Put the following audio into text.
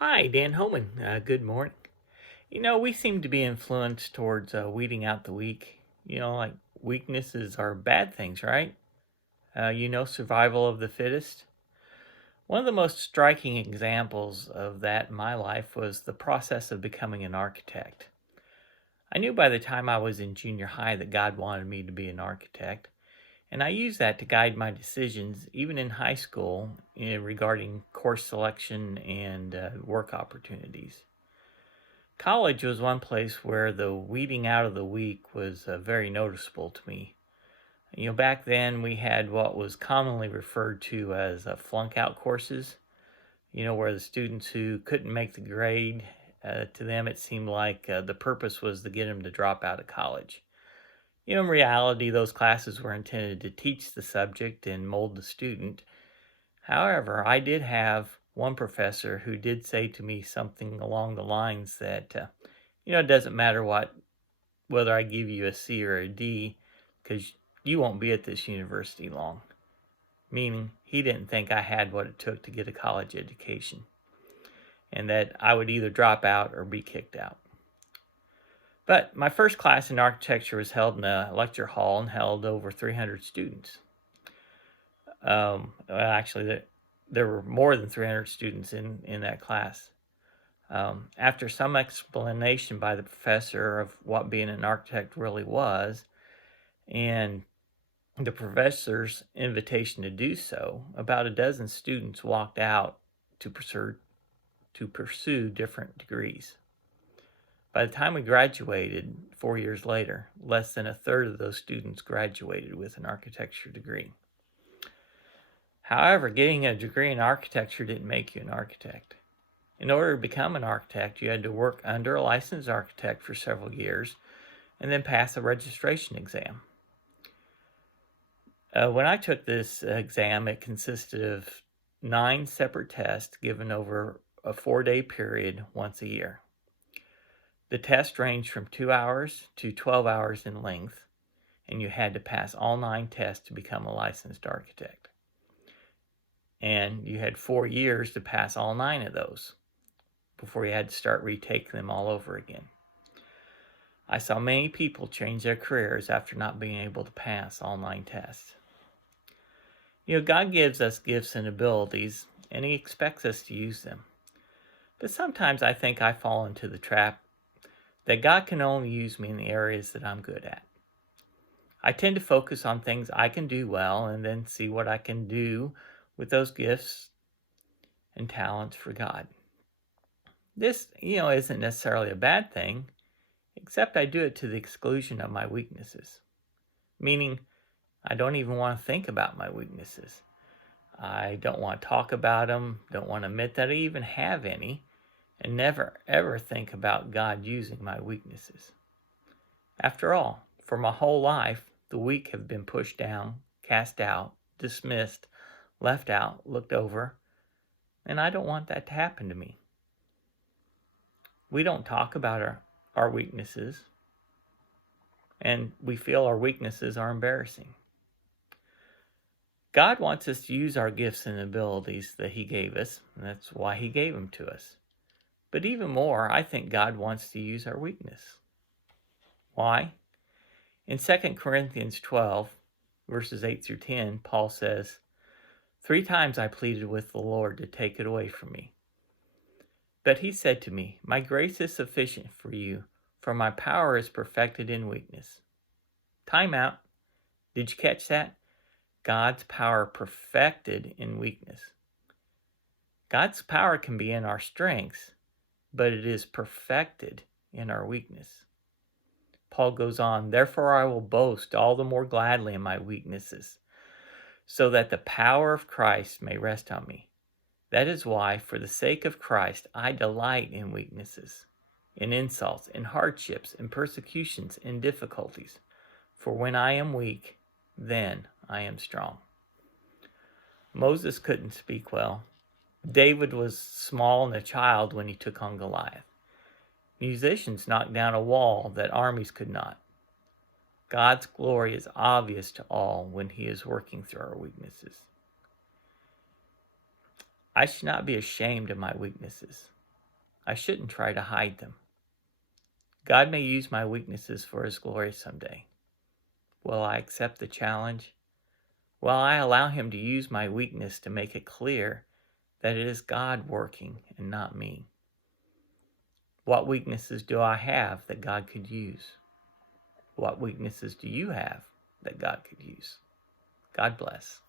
Hi, Dan Homan. Good morning. We seem to be influenced towards weeding out the weak. Like weaknesses are bad things, right? Survival of the fittest. One of the most striking examples of that in my life was the process of becoming an architect. I knew by the time I was in junior high that God wanted me to be an architect, and I used that to guide my decisions even in high school regarding course selection and work opportunities. College was one place where the weeding out of the weak was very noticeable to me. Back then we had what was commonly referred to as flunk out courses, where the students who couldn't make the grade, to them it seemed like the purpose was to get them to drop out of college. In reality, those classes were intended to teach the subject and mold the student. However, I did have one professor who did say to me something along the lines that, it doesn't matter whether I give you a C or a D, because you won't be at this university long. Meaning, he didn't think I had what it took to get a college education, and that I would either drop out or be kicked out. But my first class in architecture was held in a lecture hall and held over 300 students. Actually, there were more than 300 students in that class. After some explanation by the professor of what being an architect really was, and the professor's invitation to do so, about a dozen students walked out to pursue different degrees. By the time we graduated 4 years later, less than a third of those students graduated with an architecture degree. However, getting a degree in architecture didn't make you an architect. In order to become an architect, you had to work under a licensed architect for several years and then pass a registration exam. When I took this exam, it consisted of 9 separate tests given over a 4-day period once a year. The test ranged from 2 hours to 12 hours in length, and you had to pass all 9 tests to become a licensed architect. And you had 4 years to pass all 9 of those before you had to start retaking them all over again. I saw many people change their careers after not being able to pass all 9 tests. God gives us gifts and abilities, and He expects us to use them. But sometimes I think I fall into the trap that God can only use me in the areas that I'm good at. I tend to focus on things I can do well and then see what I can do with those gifts and talents for God. This, isn't necessarily a bad thing, except I do it to the exclusion of my weaknesses. Meaning, I don't even want to think about my weaknesses. I don't want to talk about them, don't want to admit that I even have any, and never ever think about God using my weaknesses. After all, for my whole life, the weak have been pushed down, cast out, dismissed, left out, looked over, and I don't want that to happen to me. We don't talk about our weaknesses, and we feel our weaknesses are embarrassing. God wants us to use our gifts and abilities that He gave us, and that's why He gave them to us. But even more, I think God wants to use our weakness. Why? In 2 Corinthians 12, verses 8 through 10, Paul says, 3 times I pleaded with the Lord to take it away from me. But He said to me, my grace is sufficient for you, for my power is perfected in weakness. Time out. Did you catch that? God's power perfected in weakness. God's power can be in our strengths, but it is perfected in our weakness. Paul goes on, therefore I will boast all the more gladly in my weaknesses, so that the power of Christ may rest on me. That is why, for the sake of Christ, I delight in weaknesses, in insults, in hardships, in persecutions, in difficulties. For when I am weak, then I am strong. Moses couldn't speak well. David was small and a child when he took on Goliath. Musicians knocked down a wall that armies could not. God's glory is obvious to all when He is working through our weaknesses. I should not be ashamed of my weaknesses. I shouldn't try to hide them. God may use my weaknesses for His glory someday. Will I accept the challenge? Will I allow Him to use my weakness to make it clear that it is God working and not me? What weaknesses do I have that God could use? What weaknesses do you have that God could use? God bless.